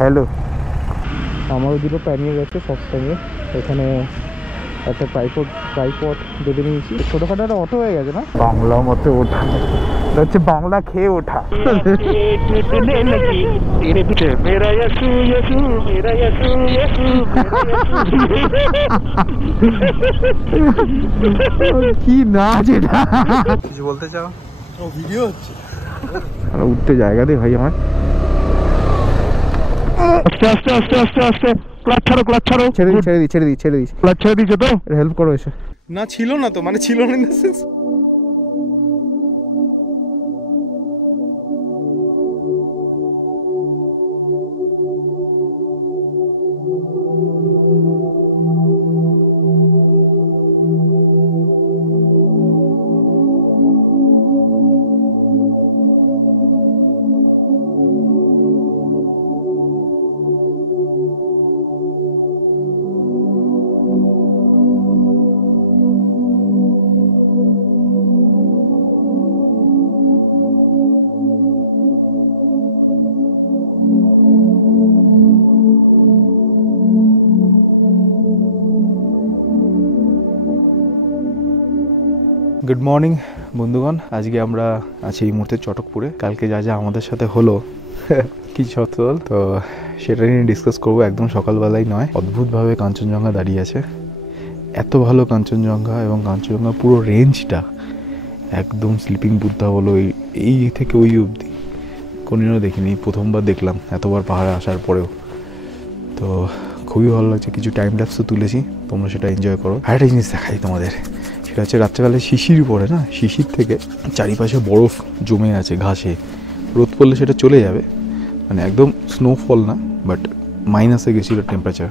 Hello, আমারও দুটো প্যানিয়ার আছে সব প্যানিয়ে। এখানে একটা ট্রাইপড বেঁধে নিয়েছি। ছোটোখাটো একটা অটো হয়ে গেছে না, বাংলা মতে ওঠা হচ্ছে বাংলা খেয়ে ওঠা। কি নাচ এটা, কিছু বলতে চাও? ও ভিডিও হচ্ছে, উঠতে জায়গা দে ভাই আমার। আস্তে আস্তে আস্তে আস্তে আস্তে ক্লাচ ছাড়ো, ক্লাচ ছাড়ো। ছেড়ে দিই ক্লাচ ছেড়ে দিয়েছো তো? হেল্প করো এসে। না ছিল না তো, মানে ছিল না in the sense. Good morning বন্ধুগণ, আজকে আমরা আছি এই মুহূর্তে চটকপুরে। কালকে যা যা আমাদের সাথে হলো কি সফল, তো সেটা নিয়ে ডিসকাস করবো। একদম সকালবেলায় নয়, অদ্ভুতভাবে কাঞ্চনজঙ্ঘা দাঁড়িয়ে আছে। এত ভালো কাঞ্চনজঙ্ঘা, এবং কাঞ্চনজঙ্ঘা পুরো রেঞ্জটা একদম স্লিপিং বুদ্ধা বলো, এই থেকে ওই অবধি কোনোদিনও দেখিনি, প্রথমবার দেখলাম এতবার পাহাড়ে আসার পরেও। তো খুবই ভালো লাগছে। কিছু টাইম ল্যাপসও তুলেছি, তোমরা সেটা এনজয় করো। আর একটা জিনিস দেখাই তোমাদের, সেটা হচ্ছে রাত্রেবেলায় শিশির পড়ে না, শিশির থেকে চারিপাশে বরফ জমে আছে ঘাসে। রোদ পড়লে সেটা চলে যাবে, মানে একদম স্নোফল না, বাট মাইনাসে গেছিলো টেম্পারেচার।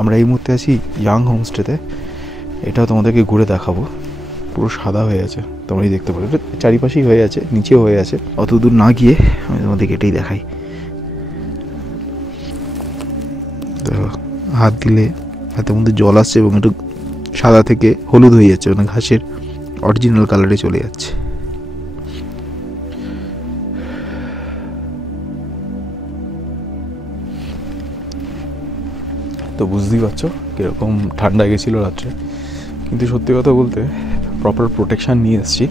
আমরা এই মুহূর্তে আছি ইয়াং হোমস্টেতে। এটাও তোমাদেরকে ঘুরে দেখাবো। পুরো সাদা হয়ে আছে, তোমরাই দেখতে পারো। এটা চারিপাশেই হয়ে আছে, নিচেও হয়ে আছে। অত দূর না গিয়ে আমি তোমাদেরকে এটাই দেখাই। তো হাত দিলে হাতের মধ্যে জল আসছে, এবং একটু সাদা থেকে হলুদ হয়ে যাচ্ছে, মানে ঘাসের অরিজিনাল কালারে চলে যাচ্ছে। তো বুঝতেই পারছো কীরকম ঠান্ডা গেছিলো রাত্রে। কিন্তু সত্যি কথা বলতে প্রপার প্রোটেকশান নিয়ে এসেছি।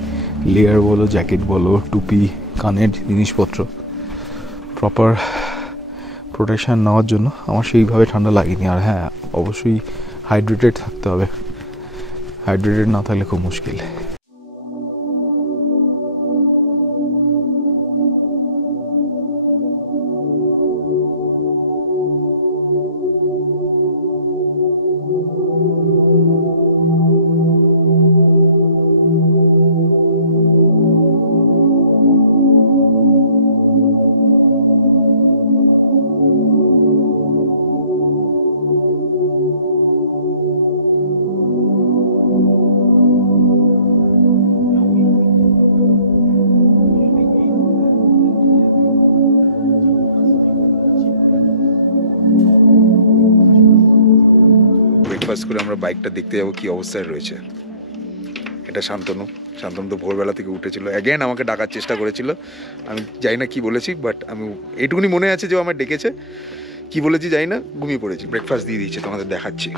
লেয়ার বলো, জ্যাকেট বলো, টুপি, কানের জিনিসপত্র, প্রপার প্রোটেকশান নেওয়ার জন্য আমার সেইভাবে ঠান্ডা লাগেনি। আর হ্যাঁ, অবশ্যই হাইড্রেটেড থাকতে হবে, হাইড্রেটেড না থাকলে খুব মুশকিল। ব্রেকফাস্ট করে আমরা বাইকটা দেখতে যাবো কি অবস্থায় রয়েছে। এটা শান্তনু তো ভোরবেলা থেকে উঠেছিল, অ্যাগেন আমাকে ডাকার চেষ্টা করেছিল। আমি জানি না কি বলেছি, বাট আমি এইটুকুনি মনে আছে যে আমার ডেকেছে। কি বলেছি জানি না, ঘুমিয়ে পড়েছি। ব্রেকফাস্ট দিয়ে দিয়েছে, তোমাদের দেখাচ্ছি।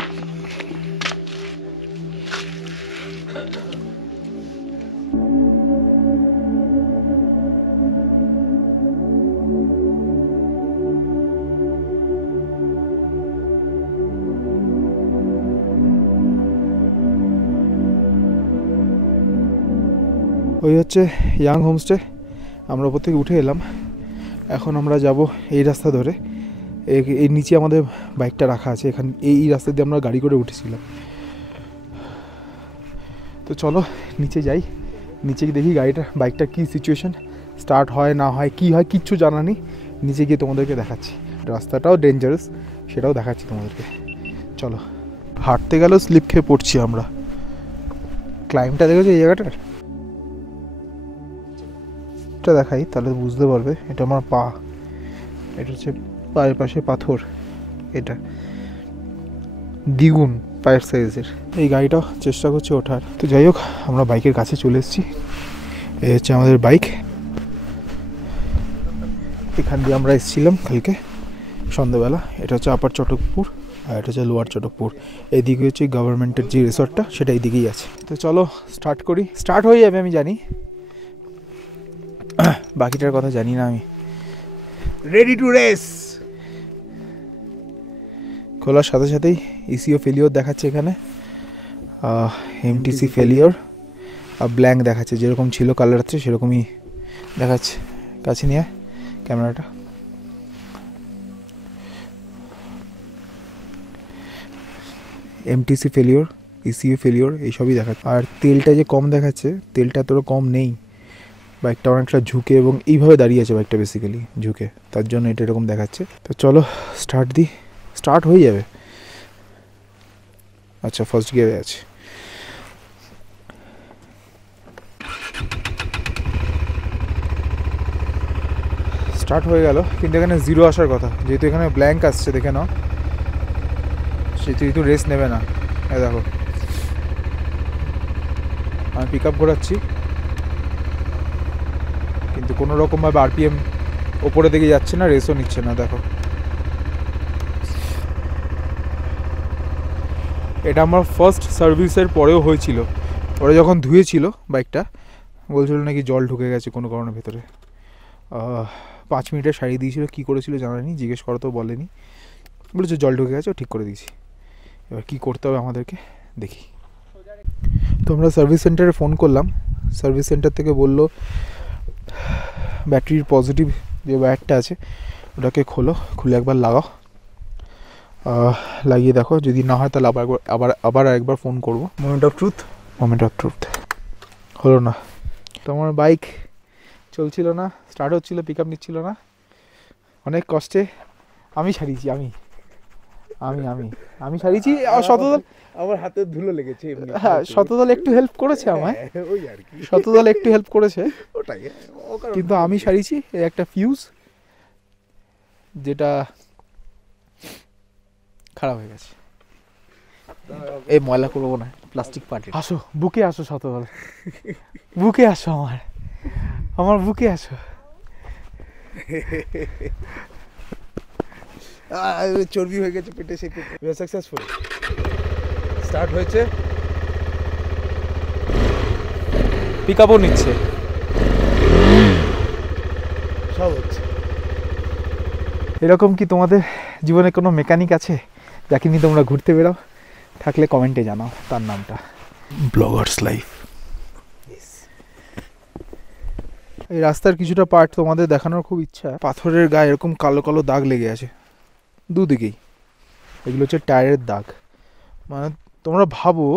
ওই হচ্ছে ইয়াং হোমস্টে। আমরা ওপর থেকে উঠে এলাম, এখন আমরা যাব এই রাস্তা ধরে। এই নিচে আমাদের বাইকটা রাখা আছে, এখানে এই রাস্তা দিয়ে আমরা গাড়ি করে উঠেছিলাম। তো চলো নিচে যাই, নিচে গিয়ে দেখি বাইকটা কী সিচুয়েশন, স্টার্ট হয় না হয়, কী হয় কিচ্ছু জানা নেই। নিচে গিয়ে তোমাদেরকে দেখাচ্ছি। রাস্তাটাও ডেঞ্জারাস, সেটাও দেখাচ্ছি তোমাদেরকে। চলো, হাঁটতে গেলেও স্লিপ খেয়ে পড়ছি আমরা। ক্লাইম্বটা দেখেছো এই জায়গাটার? এটা দেখাই তাহলে বুঝতে পারবে। এটা আমার পা, এটা হচ্ছে পায়ের পাশে পাথর, এটা দ্বিগুণ পায়ের সাইজের। এই গাড়িটাও চেষ্টা করছি ওঠার। তো যাই হোক, আমরা বাইকের কাছে চলে এসেছি। এই হচ্ছে আমাদের বাইক। এখান দিয়ে আমরা এসেছিলাম কালকে সন্ধ্যাবেলা। এটা হচ্ছে আপার চটকপুর আর এটা হচ্ছে লোয়ার চটকপুর। এদিকে হচ্ছে গভর্নমেন্টের যে রিসর্টটা সেটা এইদিকেই আছে। তো চলো স্টার্ট করি। স্টার্ট হয়ে যাবে আমি জানি, বাকিটার কথা জানি না আমি। Ready to race. খোলার সাথে সাথেই ইসিও ফেলিওর দেখাচ্ছে এখানে, এমটিসি ফেলিওর আর ব্ল্যাঙ্ক দেখাচ্ছে, যেরকম ছিল কাল রাত্রে সেরকমই দেখাচ্ছে। কাছে নিয়ে ক্যামেরাটা। এমটিসি ফেলিওর, ইসিও ফেলিওর এইসবই দেখাচ্ছে। আর তেলটা যে কম দেখাচ্ছে, তেলটা এতটা কম নেই। বাইকটা অনেকটা ঝুঁকে এবং এইভাবে দাঁড়িয়ে আছে বাইকটা, বেসিক্যালি ঝুঁকে, তার জন্য এটা এরকম দেখাচ্ছে। তো চলো স্টার্ট দিই। স্টার্ট হয়ে যাবে। আচ্ছা, ফার্স্ট গিয়ারে আছে। স্টার্ট হয়ে গেল, কিন্তু এখানে জিরো আসার কথা, যেহেতু এখানে ব্ল্যাঙ্ক আসছে দেখে নাও, সেহেতু রেস নেবে না। এই দেখো আমি পিক আপ ঘোরাচ্ছি, কিন্তু কোনো রকমভাবে আরপিএম ওপরে দিকে যাচ্ছে না, রেসও নিচ্ছে না। দেখো এটা আমার ফার্স্ট সার্ভিসের পরেও হয়েছিল। ওরা যখন ধুয়েছিল বাইকটা, বলছিল নাকি জল ঢুকে গেছে কোনো কারণের ভেতরে। 5 মিনিটে সারিয়ে দিয়েছিল, কী করেছিল জানানি, জিজ্ঞেস করো তো বলেনি, বলেছে জল ঢুকে গেছে, ও ঠিক করে দিয়েছি। এবার কী করতে হবে আমাদেরকে দেখি। তো আমরা সার্ভিস সেন্টারে ফোন করলাম, সার্ভিস সেন্টার থেকে বললো ব্যাটারির পজিটিভ যে ওয়্যারটা আছে ওটাকে খোলো, খুলে একবার লাগাও, লাগিয়ে দেখো, যদি না হয় তাহলে আবার একবার ফোন করবো। মোমেন্ট অফ ট্রুথ হলো না। তো আমার বাইক চলছিল না, স্টার্ট হচ্ছিল, পিক আপ নিচ্ছিল না, অনেক কষ্টে আমি সারিয়েছি। আমি সারিয়েছি। শতদল আমার হাতে ধুলো লেগেছে এমনি। হ্যাঁ, শতদল একটু হেল্প করেছে আমায়, ওই আর কি, শতদল একটু হেল্প করেছে, ওটাই। কিন্তু আমি সারিয়েছি। এই একটা ফিউজ যেটা খারাপ হয়ে গেছে। এই ময়লা করবো না, প্লাস্টিক পার্টি। আসো বুকে আসো শতদল, বুকে আসো, আমার বুকে আসো। চর্বি হয়ে গেছে পেটে, সেই পেটে। We are successful. স্টার্ট হয়েছে, পিক আপও নিচ্ছে, সব হচ্ছে। এরকম কি তোমাদের জীবনে কোনো মেকানিক আছে যাকে নিয়ে তোমরা ঘুরতে বেরো? থাকলে কমেন্টে জানাও তার নামটা। Bloggers life. এই রাস্তার কিছুটা পার্ট তোমাদের দেখানোর খুব ইচ্ছা। পাথরের গায়ে এরকম কালো কালো দাগ লেগে আছে দুদিকেই, এগুলো হচ্ছে টায়ারের দাগ। মানে তোমরা ভাবো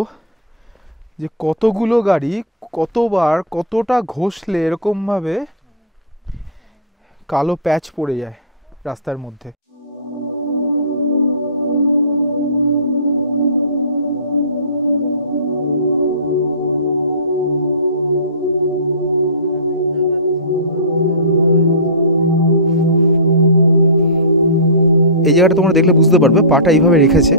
যে কতগুলো গাড়ি কতবার কতটা ঘষলে এরকমভাবে কালো প্যাচ পড়ে যায় রাস্তার মধ্যে। এই জায়গাটা তোমরা দেখলে বুঝতে পারবে, পাটা এইভাবে রেখেছে